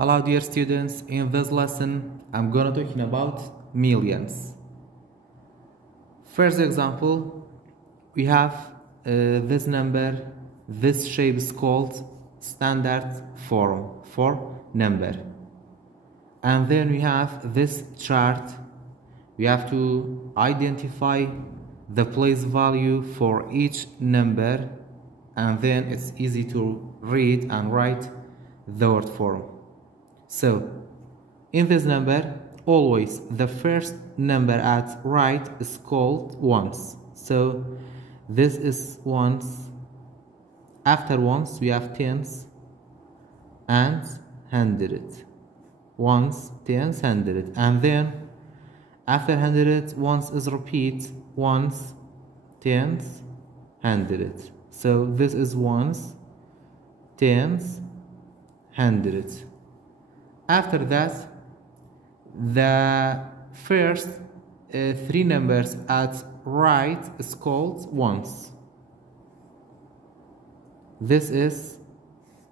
Hello dear students, in this lesson I'm gonna talking about millions. First example, we have this number, this shape is called standard form for number. And then we have this chart, we have to identify the place value for each number, and then it's easy to read and write the word form. So, in this number, always the first number at right is called ones. So, this is ones. After ones, we have tens and hundred. Ones, tens, hundred. And then, after hundred, ones is repeat. Ones, tens, hundred. So, this is ones, tens, hundred. After that, the first three numbers at right is called ones. This is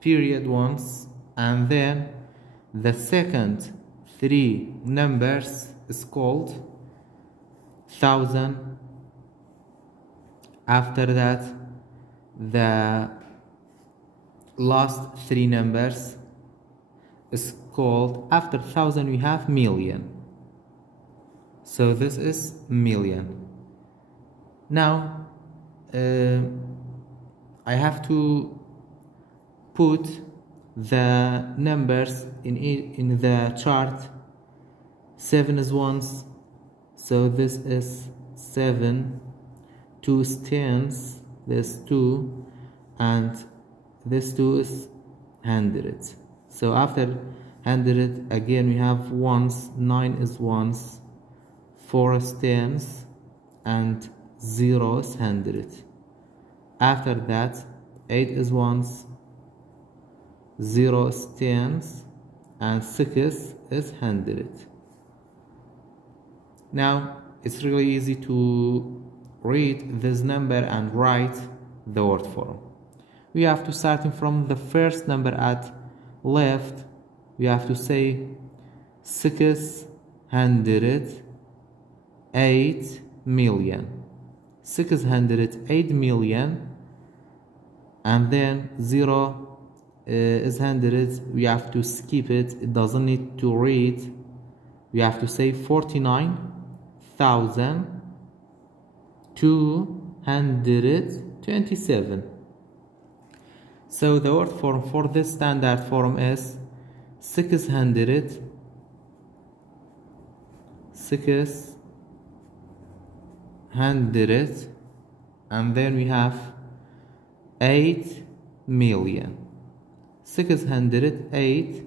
period ones, and then the second three numbers is called thousand. After that, the last three numbers is called, after thousand we have million. So this is million. Now I have to put the numbers in the chart. 7 is ones, so this is 7. 2 is tens, this 2, and this 2 is 100. So after 100 again we have ones. 9 is ones, 4 is tens, and 0 is 100. After that 8 is ones, 0 is tens, and 6 is 100. Now it's really easy to read this number and write the word form. We have to start from the first number at left. We have to say 608 million. 608 million, and then 0 is 100. We have to skip it, it doesn't need to read. We have to say 49,227. So the word form for this standard form is 600, and then we have 8 million. 608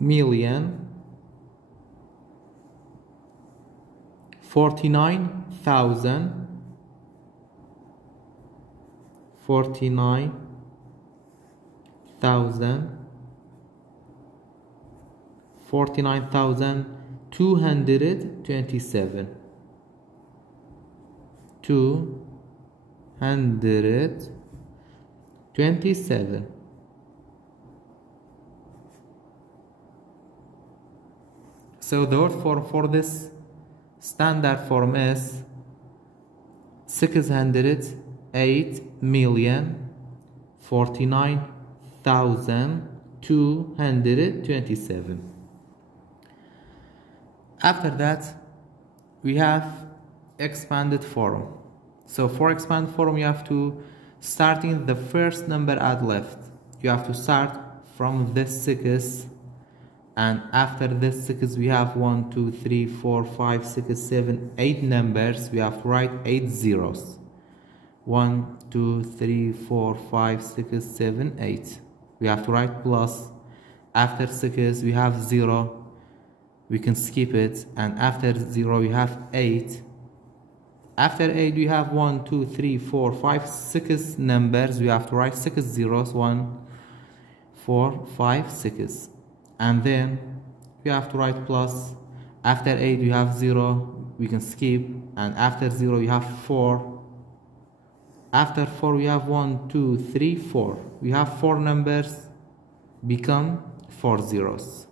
million, 49,000, 49,227. 227. So the word form for this standard form is 608 million 49,227. After that we have expanded form. So for expanded form you have to starting the first number at left. You have to start from this 6, and after this 6 we have 1, 2, 3, 4, 5, 6, 7, 8 numbers. We have to write 8 zeros. 1, 2, 3, 4, 5, 6, 7, 8. We have to write plus. After 6 we have 0. We can skip it, and after 0 we have 8. After 8 we have 1, 2, 3, 4, 5, 6 numbers. We have to write 6 zeros. 1, 4, 5, 6. And then we have to write plus. After 8 we have 0. We can skip, and after 0 we have 4. After 4 we have 1, 2, 3, 4. We have 4 numbers become 4 zeros,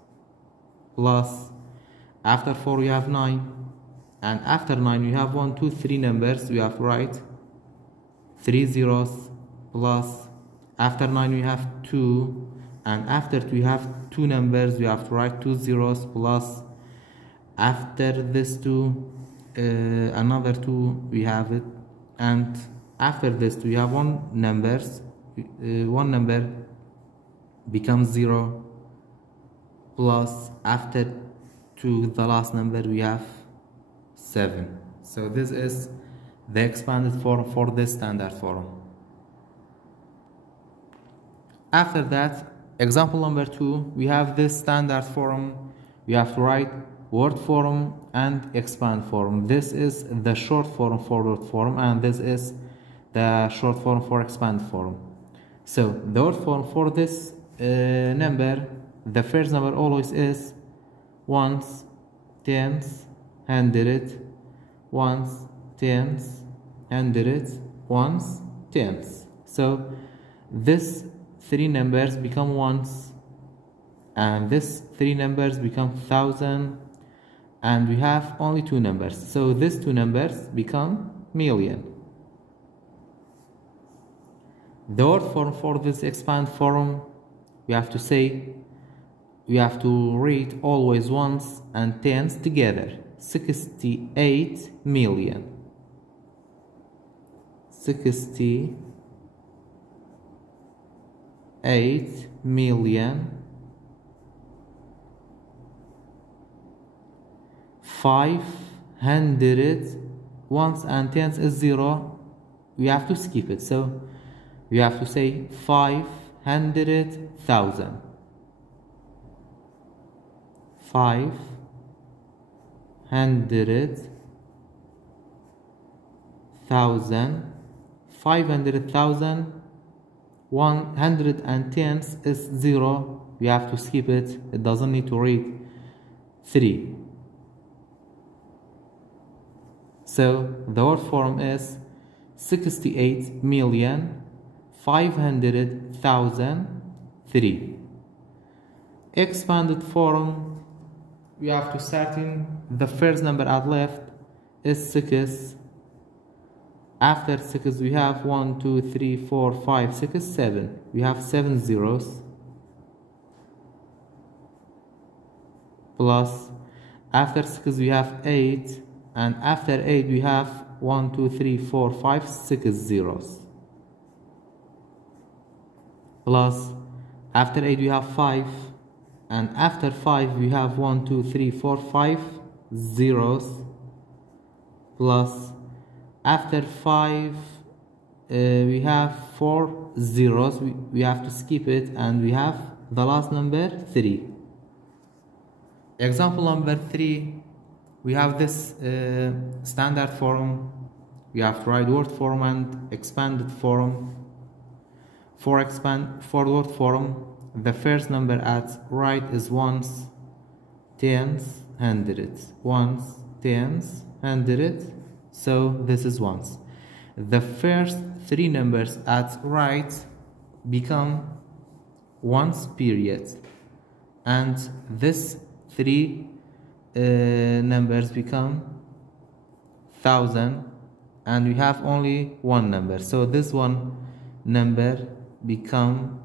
plus after 4 we have 9, and after 9 we have 1, 2, 3 numbers, we have to write 3 zeros, plus after 9 we have 2, and after 2 we have 2 numbers, we have to write 2 zeros, plus after this 2 another 2 we have it, and after this 2 we have one number becomes 0, plus after 2 the last number we have 7. So this is the expanded form for this standard form. After that, example number 2, we have this standard form. We have to write word form and expand form. This is the short form for word form, and this is the short form for expand form. So the word form for this number, the first number always is ones, tens, hundred, ones, tens, hundred, ones, tens. So this 3 numbers become ones, and this 3 numbers become thousand, and we have only 2 numbers, so these 2 numbers become million. The word form for this expand form, we have to read always ones and tens together. 68 million. 68 million 500. Ones and tens is 0, we have to skip it, so we have to say 500,000. 500,000. 500,000. 100 and tens is 0, we have to skip it, it doesn't need to read 3. So the word form is 68,500,003. Expanded form, we have to start in the first number at left is 6. After 6 we have 1, 2, 3, 4, 5, 6, 7. We have 7 zeros. Plus after 6 we have 8. And after 8 we have 1, 2, 3, 4, 5, 6 zeros. Plus after 8 we have 5. And after 5 we have 1, 2, 3, 4, 5 zeros. Plus after 5 we have 4 zeros. We have to skip it, and we have the last number 3. Example number 3. We have this standard form. We have to write word form and expanded form. For word form, the first number at right is ones, tens, hundreds. Ones, tens, hundreds. So this is ones. The first 3 numbers at right become ones period, and this 3 numbers become thousand, and we have only 1 number, so this 1 number become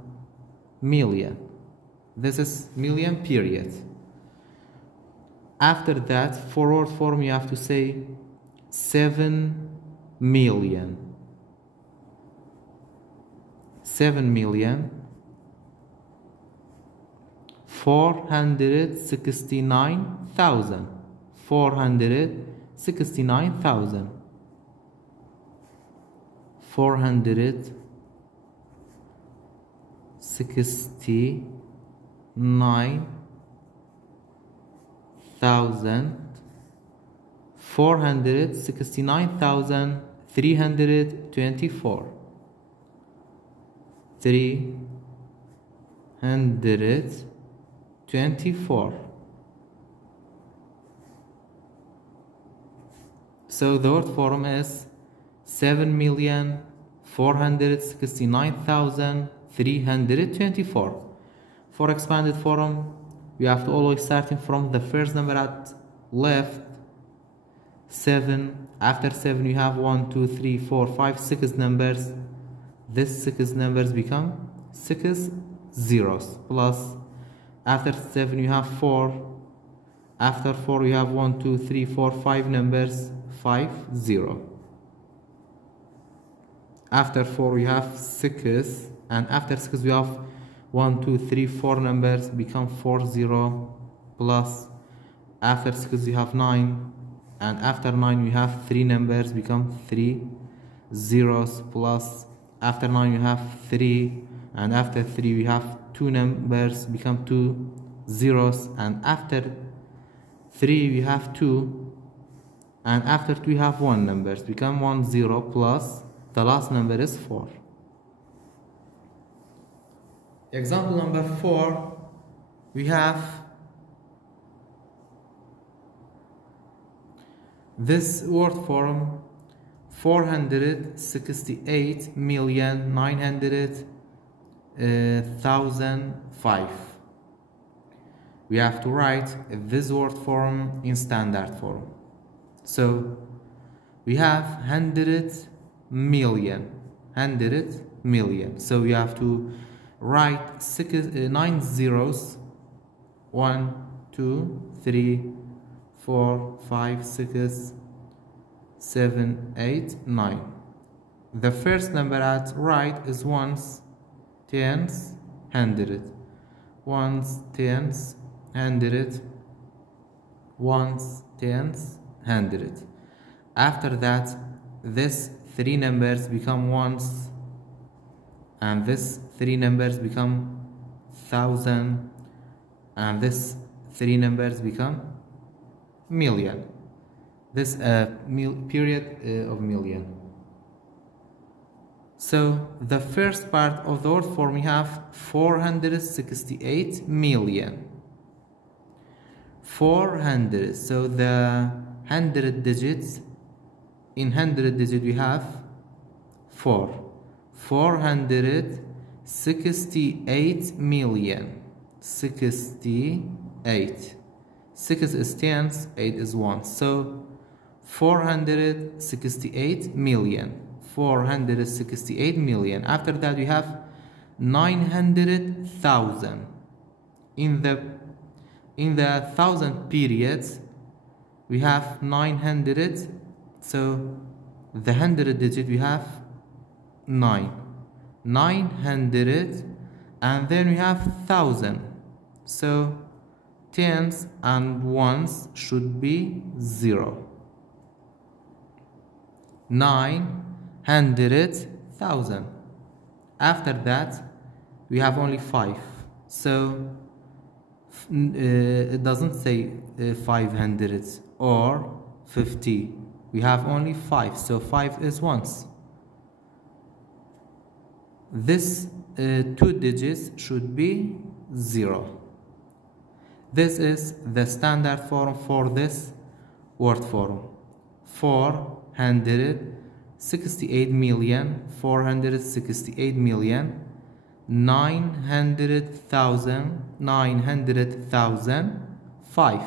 million. This is million period. After that, for word form you have to say 7 million. 7 million 469,000. 469,000. 469,000. 469,324. 324. So the word form is 7,469,324. For expanded form, we have to always starting from the first number at left, 7. After 7 you have 1, 2, 3, 4, 5, 6 numbers. These 6 numbers become 6 zeros plus. After 7 you have 4. After 4 you have 1, 2, 3, 4, 5 numbers, 5, 0. After 4 you have 6, and after 6 we have 1, 2, 3, 4 numbers, become 4, 0 plus. After 6 you have 9, and after 9 we have 3 numbers, become 3 zeros plus. After 9 you have 3, and after 3 we have 2 numbers, become 2 zeros, and after 3 we have 2, and after 2 we have 1 numbers, become 1 0 plus the last number is 4. Example number 4, we have this word form 468,900,005. We have to write this word form in standard form. So we have 100 million. So we have to write 9 zeros, 1, 2, 3, 4, 5, 6, 7, 8, 9. The first number at right is ones, tens, 100. Ones, tens, 100. Ones, tens, 100. After that, this 3 numbers become ones, and this 3 numbers become 1,000, and this 3 numbers become million. This period of million. So the first part of the word form we have 468 million. 400. So the 100 digits, in 100 digit we have 4. 468 million. 68. 6 is tens, 8 is ones. So 468 million. 468 million. After that we have 900,000. In the 1,000 periods we have 900. So the 100 digit we have 9. 900, and then we have 1,000. So tens and ones should be 0. 900,000. After that we have only 5. So it doesn't say 500 or 50. We have only 5. So 5 is ones. This 2 digits should be 0. This is the standard form for this word form. 468 million, 468 million, 900,000, 900,000, 5.